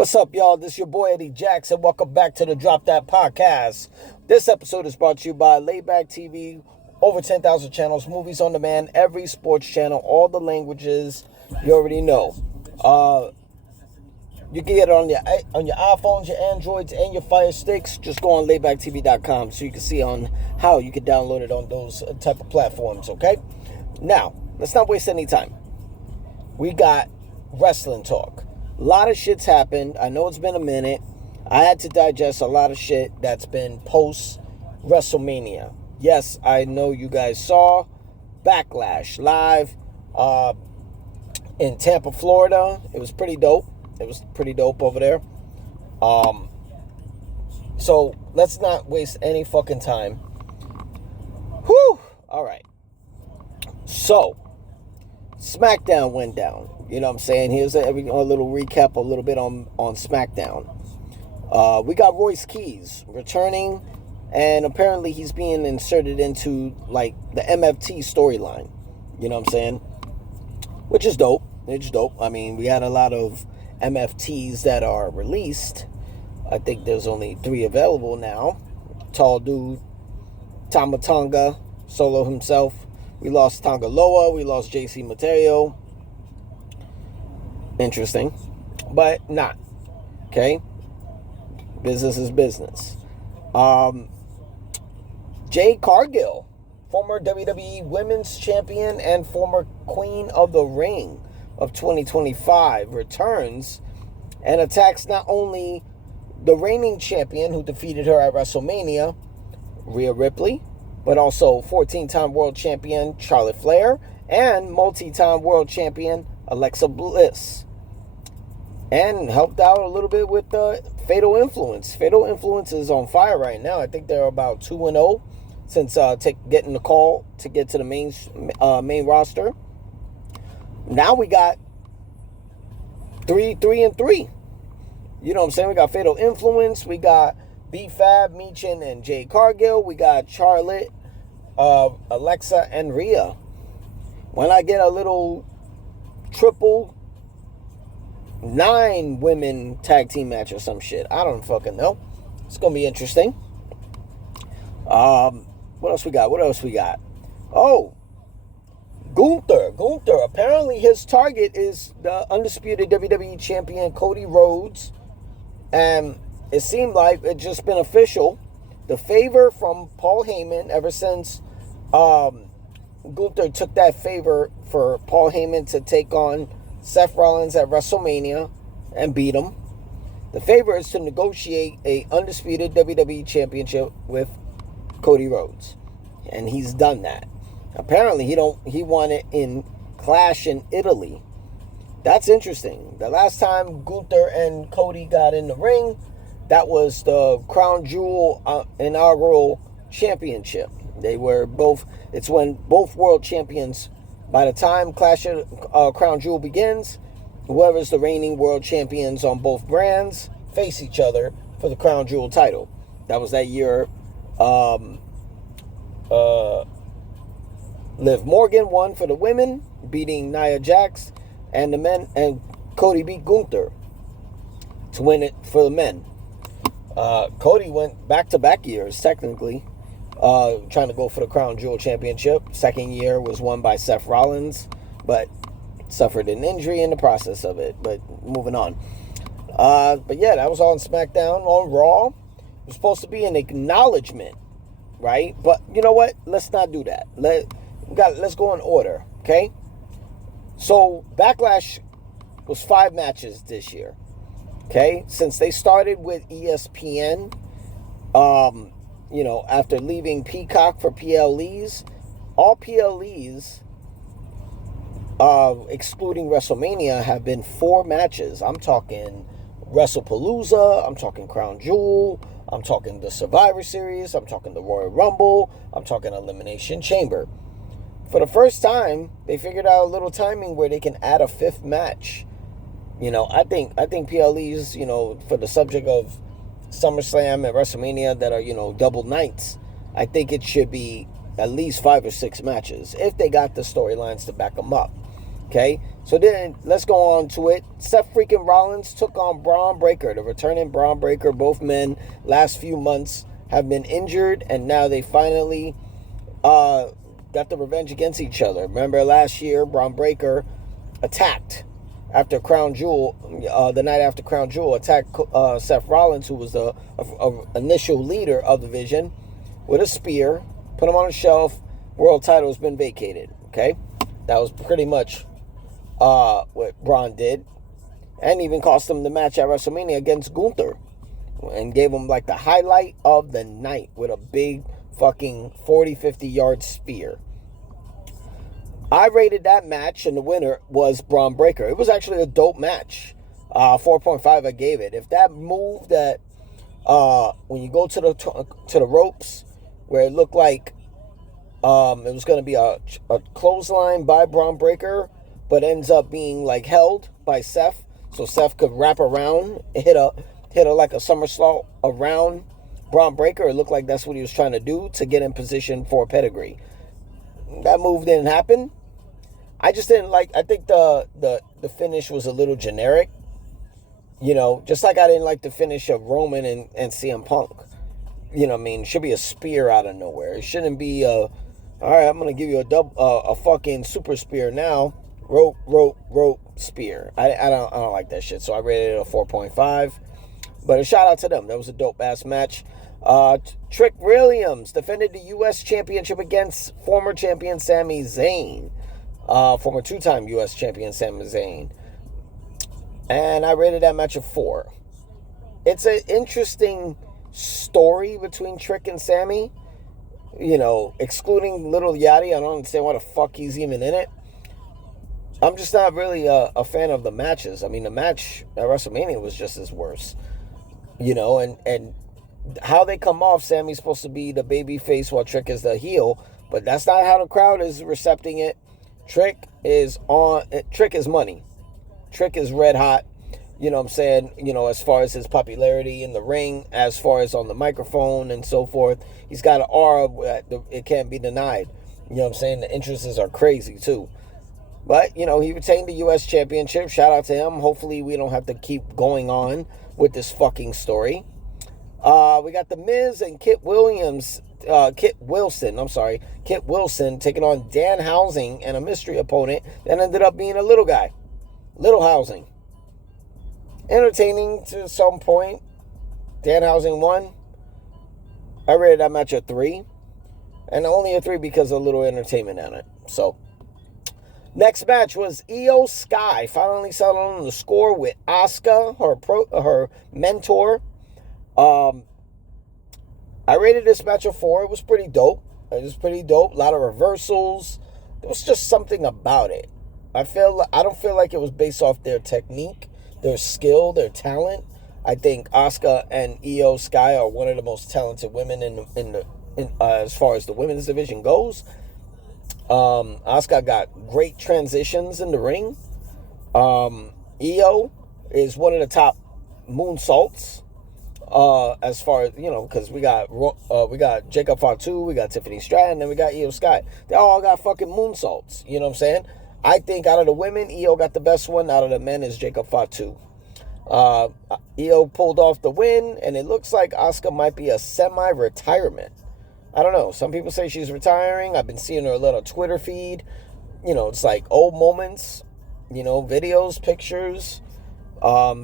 What's up, y'all? This is your boy Eddie Jackson. Welcome back to the Drop That Podcast. This episode is brought to you by Layback TV, over 10,000 channels, movies on demand, every sports channel, all the languages you already know. You can get it on your iPhones, your Androids, and your Fire Sticks. Just go on laybacktv.com so you can see on how you can download it on those type of platforms, okay? Now, let's not waste any time. We got wrestling talk. A lot of shit's happened. I know it's been a minute. I had to digest a lot of shit that's been post WrestleMania. Yes, I know you guys saw Backlash live in Tampa, Florida. It was pretty dope. It was pretty dope over there. So let's not waste any fucking time. Whew. All right. So SmackDown went down. You know what I'm saying? Here's a little recap, a little bit on SmackDown. We got Royce Keys returning, and apparently he's being inserted into, like, the MFT storyline. You know what I'm saying? Which is dope. It's dope. I mean, we had a lot of MFTs that are released. I think there's only 3 available now. Tall dude, Tama Tonga, Solo himself. We lost Tonga Loa. We lost JC Mateo. Interesting, but not. Okay? Business is business. Jade Cargill, former WWE Women's Champion and former Queen of the Ring of 2025, returns and attacks not only the reigning champion who defeated her at WrestleMania, Rhea Ripley, but also 14-time world champion Charlotte Flair and multi-time world champion Alexa Bliss. And helped out a little bit with Fatal Influence. Fatal Influence is on fire right now. I think they're about 2-0 since getting the call to get to the main roster. Now we got 3-3. You know what I'm saying? We got Fatal Influence. We got B-Fab, Michin, and Jade Cargill. We got Charlotte, Alexa, and Rhea. Why not get a little triple 9 women tag team match or some shit? I don't fucking know. It's gonna be interesting. What else we got? Oh, Gunther. Apparently his target is the undisputed WWE champion Cody Rhodes. And it seemed like it just been official. The favor from Paul Heyman ever since Gunther took that favor for Paul Heyman to take on Seth Rollins at WrestleMania and beat him. The favor is to negotiate a undisputed WWE championship with Cody Rhodes, and he's done that. Apparently, he won it in Clash in Italy. That's interesting. The last time Gunther and Cody got in the ring, that was the Crown Jewel inaugural championship. They were both. It's when both world champions. By the time Clash of Crown Jewel begins, whoever's the reigning world champions on both brands face each other for the Crown Jewel title. That was that year. Liv Morgan won for the women, beating Nia Jax, and the men, and Cody beat Gunther to win it for the men. Cody went back-to-back years, technically, trying to go for the Crown Jewel Championship. Second year was won by Seth Rollins, but suffered an injury in the process of it. But moving on. But yeah, that was on SmackDown. On Raw, it was supposed to be an acknowledgement, right? But you know what? Let's not do that. Let's go in order, okay? So Backlash was 5 matches this year, okay? Since they started with ESPN, after leaving Peacock for PLEs, all PLEs, excluding WrestleMania, have been 4 matches. I'm talking WrestlePalooza, I'm talking Crown Jewel, I'm talking the Survivor Series, I'm talking the Royal Rumble, I'm talking Elimination Chamber. For the first time, they figured out a little timing where they can add a 5th match. I think PLEs, for the subject of SummerSlam and WrestleMania that are, double nights, I think it should be at least 5 or 6 matches if they got the storylines to back them up. Okay, so then let's go on to it. Seth freaking Rollins took on Braun Breaker, the returning Braun Breaker. Both men last few months have been injured, and now they finally got the revenge against each other. Remember last year, Braun Breaker attacked after Crown Jewel, the night after Crown Jewel, attacked Seth Rollins, who was the initial leader of the Division, with a spear, put him on a shelf. World title has been vacated. Okay, that was pretty much what Braun did, and even cost him the match at WrestleMania against Gunther, and gave him like the highlight of the night with a big fucking 40-50 yard spear. I rated that match, and the winner was Braun Breaker. It was actually a dope match. 4.5 I gave it. If that move that when you go to the ropes, where it looked like it was going to be a clothesline by Braun Breaker, but ends up being like held by Seth, so Seth could wrap around, hit a like a somersault around Braun Breaker. It looked like that's what he was trying to do to get in position for a pedigree. That move didn't happen. I just didn't like. I think the finish was a little generic. You know, just like I didn't like the finish of Roman and CM Punk. You know what I mean? It should be a spear out of nowhere. It shouldn't be all right, I'm gonna give you a fucking super spear now. Rope spear. I don't like that shit. So I rated it a 4.5. But a shout out to them. That was a dope ass match. Trick Williams defended the U.S. Championship against former champion Sami Zayn. Former two-time U.S. champion Sami Zayn. And I rated that match a 4. It's an interesting story between Trick and Sami. You know, excluding Little Yachty, I don't understand why the fuck he's even in it. I'm just not really a fan of the matches. I mean, the match at WrestleMania was just as worse. You know, and how they come off, Sami's supposed to be the baby face while Trick is the heel, but that's not how the crowd is recepting it. Trick is money. Trick is red hot. You know what I'm saying? You know, as far as his popularity in the ring, as far as on the microphone and so forth. He's got an aura that it can't be denied. You know what I'm saying? The interests are crazy too. But, you know, he retained the U.S. Championship. Shout out to him. Hopefully we don't have to keep going on with this fucking story. We got The Miz and Kit Wilson taking on Dan Housing and a mystery opponent that ended up being a little guy. Little Housing. Entertaining to some point. Dan Housing won. I rated that match a 3. And only a 3 because of a little entertainment on it. So, next match was Io Sky finally settled on the score with Asuka, her mentor. I rated this match a 4. It was pretty dope. A lot of reversals. There was just something about it. I don't feel like it was based off their technique, their skill, their talent. I think Asuka and Io Sky are one of the most talented women in as far as the women's division goes. Asuka got great transitions in the ring. Io is one of the top moonsaults. As far as, you know, because we got Jacob Fatu, we got Tiffany Stratton, and we got Io Sky. They all got fucking moonsaults. You know what I'm saying? I think out of the women, Io got the best one. Out of the men is Jacob Fatu. Io pulled off the win, and it looks like Asuka might be a semi-retirement. I don't know. Some people say she's retiring. I've been seeing her little Twitter feed. You know, it's like old moments, you know, videos, pictures.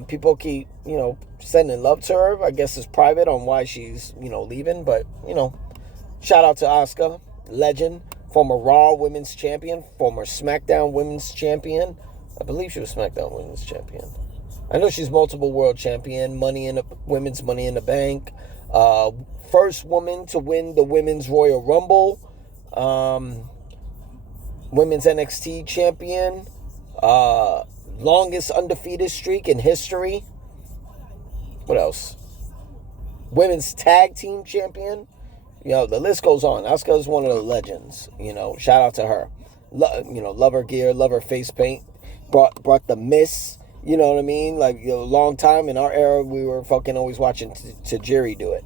People keep, you know, sending love to her. I guess it's private on why she's, you know, leaving. But, you know, shout out to Asuka, legend, former Raw Women's Champion, former SmackDown Women's Champion. I believe she was SmackDown Women's Champion. I know she's multiple world champion, women's Money in the Bank. First woman to win the Women's Royal Rumble. Women's NXT champion. Longest undefeated streak in history. What else? Women's tag team champion. You know, the list goes on. Asuka is one of the legends. You know, shout out to her. Love her gear, love her face paint. Brought the Miss. You know what I mean? Like, you know, a long time in our era, we were fucking always watching Tajiri do it.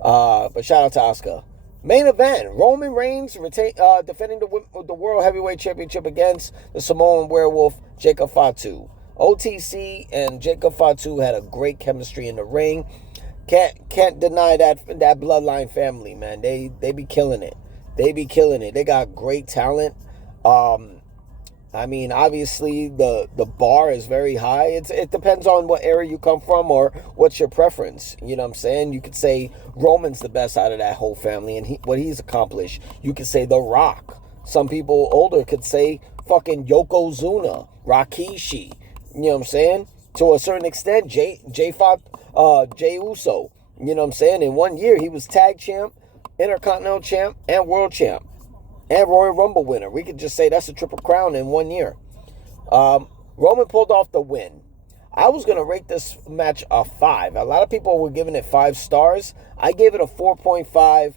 But shout out to Asuka. Main event, Roman Reigns defending the World Heavyweight Championship against the Samoan Werewolf, Jacob Fatu. OTC and Jacob Fatu had a great chemistry in the ring. Can't deny that bloodline family, man. They be killing it. They be killing it. They got great talent. I mean, obviously the bar is very high. It depends on what area you come from or what's your preference. You know what I'm saying? You could say Roman's the best out of that whole family and what he's accomplished. You could say The Rock. Some people older could say fucking Yokozuna, Rikishi. You know what I'm saying? To a certain extent, Jay Uso. You know what I'm saying? In 1 year, he was tag champ, intercontinental champ, and world champ. And Royal Rumble winner. We could just say that's a triple crown in 1 year. Roman pulled off the win. I was going to rate this match a 5. A lot of people were giving it 5 stars. I gave it a 4.5.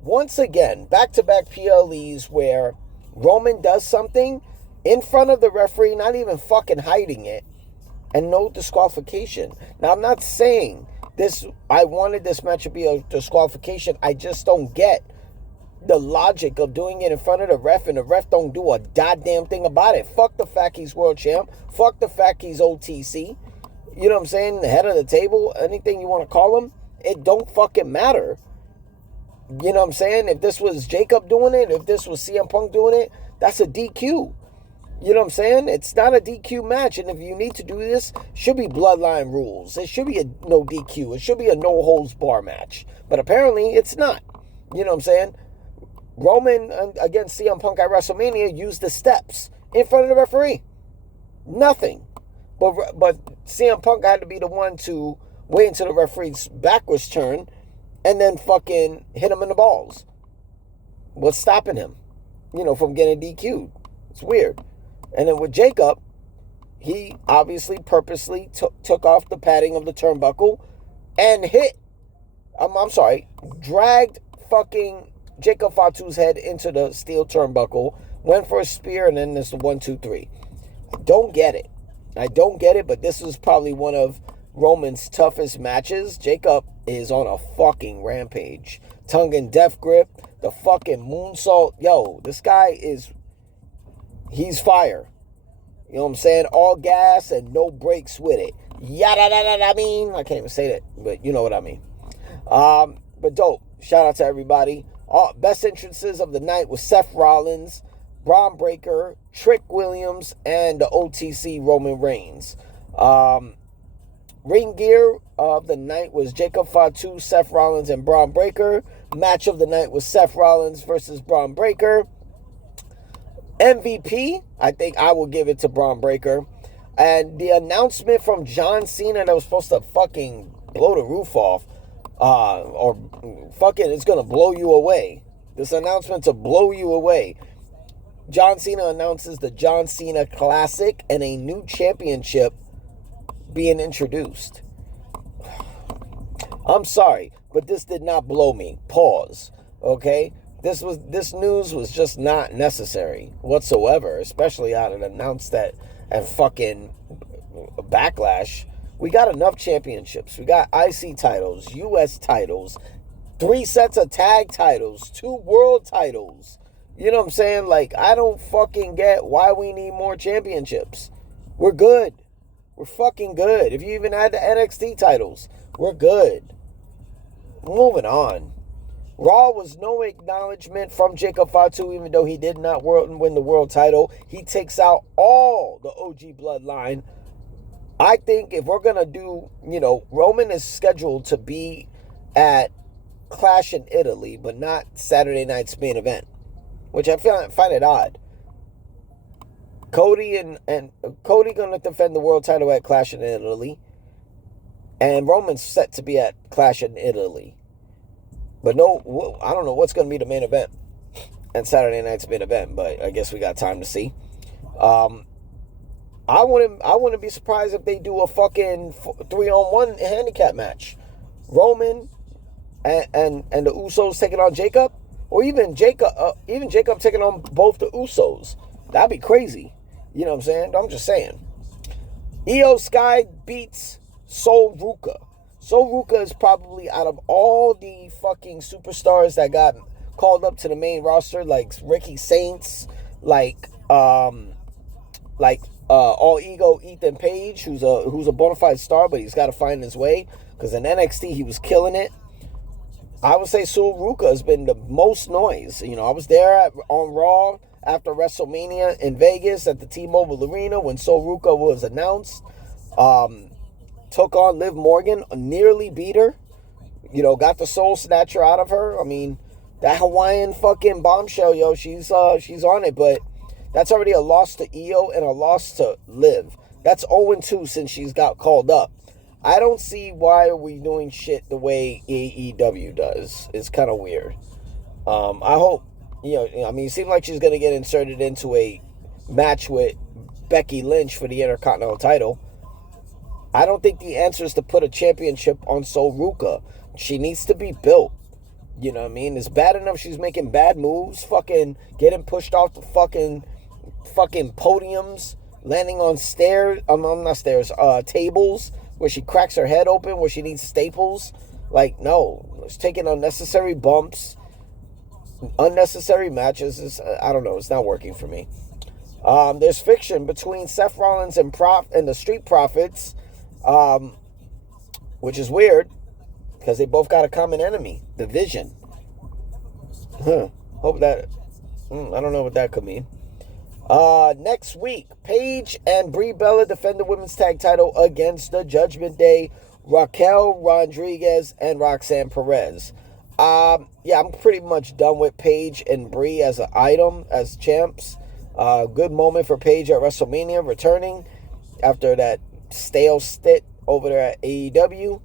Once again, back-to-back PLEs where Roman does something in front of the referee, not even fucking hiding it, and no disqualification. Now, I'm not saying I wanted this match to be a disqualification. I just don't get the logic of doing it in front of the ref and the ref don't do a goddamn thing about it. Fuck the fact he's world champ. Fuck the fact he's OTC. You know what I'm saying? The head of the table, anything you want to call him, it don't fucking matter. You know what I'm saying? If this was Jacob doing it, if this was CM Punk doing it, that's a DQ. You know what I'm saying? It's not a DQ match, and if you need to do this, it should be bloodline rules. It should be a no DQ. It should be a no holds bar match. But apparently, it's not. You know what I'm saying? Roman against CM Punk at WrestleMania used the steps in front of the referee. Nothing. But CM Punk had to be the one to wait until the referee's backwards turn and then fucking hit him in the balls. What's stopping him, from getting DQ'd? It's weird. And then with Jacob, he obviously purposely took off the padding of the turnbuckle and dragged fucking Jacob Fatu's head into the steel turnbuckle, went for a spear, and then there's the 1, 2, 3. I don't get it, but this is probably one of Roman's toughest matches. Jacob is on a fucking rampage. Tongue and death grip, the fucking moonsault. Yo, this guy he's fire. You know what I'm saying? All gas and no brakes with it. I can't even say that, but you know what I mean. But dope. Shout out to everybody. Best entrances of the night was Seth Rollins, Braun Breaker, Trick Williams, and the OTC Roman Reigns. Ring gear of the night was Jacob Fatu, Seth Rollins, and Braun Breaker. Match of the night was Seth Rollins versus Braun Breaker. MVP, I think I will give it to Braun Breaker. And the announcement from John Cena that was supposed to fucking blow the roof off, or fucking it's gonna blow you away. This announcement to blow you away. John Cena announces the John Cena Classic and a new championship being introduced. I'm sorry, but this did not blow me. Pause. Okay? This news was just not necessary whatsoever, especially out of announced that and fucking Backlash. We got enough championships. We got IC titles, US titles, 3 sets of tag titles, 2 world titles. You know what I'm saying? Like, I don't fucking get why we need more championships. We're good. We're fucking good. If you even add the NXT titles, we're good. Moving on. Raw was no acknowledgement from Jacob Fatu, even though he did not win the world title. He takes out all the OG bloodline. I think if we're going to do, Roman is scheduled to be at Clash in Italy, but not Saturday night's main event, which I find it odd. Cody and Cody going to defend the world title at Clash in Italy, and Roman's set to be at Clash in Italy. But no, I don't know what's going to be the main event and Saturday night's main event, but I guess we got time to see. I wouldn't be surprised if they do a fucking 3-on-1 handicap match. Roman and the Usos taking on Jacob, or even Jacob taking on both the Usos. That'd be crazy. You know what I'm saying? I'm just saying. Io Sky beats Sol Ruka. Sol Ruka is probably, out of all the fucking superstars that got called up to the main roster, like Ricky Saints, like All Ego Ethan Page, who's a bona fide star, but he's got to find his way, because in NXT he was killing it. I would say Sol Ruka has been the most noise. You know, I was there on Raw after WrestleMania in Vegas at the T-Mobile Arena when Sol Ruka was announced. Took on Liv Morgan, nearly beat her. You know, got the Soul Snatcher out of her. I mean, that Hawaiian fucking bombshell, yo, she's on it, but that's already a loss to Io and a loss to Liv. That's 0-2 since she's got called up. I don't see why are we doing shit the way AEW does. It's kind of weird. I hope, I mean, it seems like she's going to get inserted into a match with Becky Lynch for the Intercontinental title. I don't think the answer is to put a championship on Sol Ruka. She needs to be built. You know what I mean? It's bad enough she's making bad moves, fucking getting pushed off the fucking podiums, landing on stairs, not stairs, tables, where she cracks her head open, where she needs staples. Like, no. It's taking unnecessary bumps, unnecessary matches. I don't know. It's not working for me. There's fiction between Seth Rollins and the Street Profits, which is weird, because they both got a common enemy, the Vision. Hope that... I don't know what that could mean. Next week, Paige and Brie Bella defend the women's tag title against the Judgment Day, Raquel Rodriguez and Roxanne Perez. I'm pretty much done with Paige and Brie as an item, as champs. Good moment for Paige at WrestleMania, returning after that stale stint over there at AEW.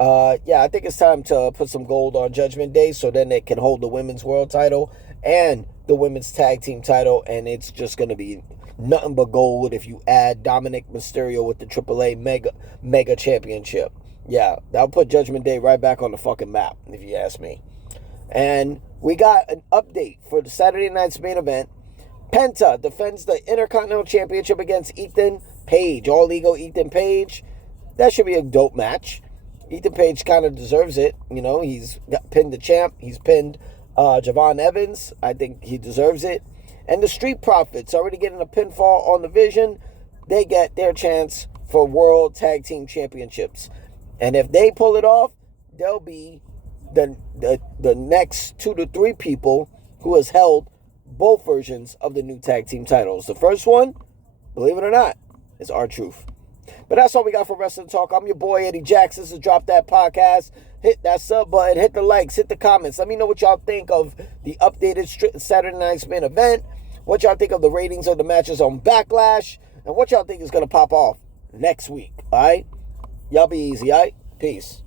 I think it's time to put some gold on Judgment Day so then they can hold the women's world title and the women's tag team title, and it's just going to be nothing but gold if you add Dominic Mysterio with the AAA mega championship. Yeah, that'll put Judgment Day right back on the fucking map, if you ask me. And we got an update for the Saturday night's main event. Penta defends the Intercontinental Championship against Ethan Page. All Ego Ethan Page. That should be a dope match. Ethan Page kind of deserves it. You know, he's pinned the champ. He's pinned Javon Evans. I think he deserves it. And the Street Profits already getting a pinfall on the Vision. They get their chance for World Tag Team Championships. And if they pull it off, they'll be the next 2 to 3 people who has held both versions of the new tag team titles. The first one, believe it or not, is R-Truth. But that's all we got for Wrestling Talk. I'm your boy, Eddie Jackson. This is Drop That Podcast. Hit that sub button, hit the likes, hit the comments. Let me know what y'all think of the updated Saturday night's main event, what y'all think of the ratings of the matches on Backlash, and what y'all think is going to pop off next week, all right? Y'all be easy, all right? Peace.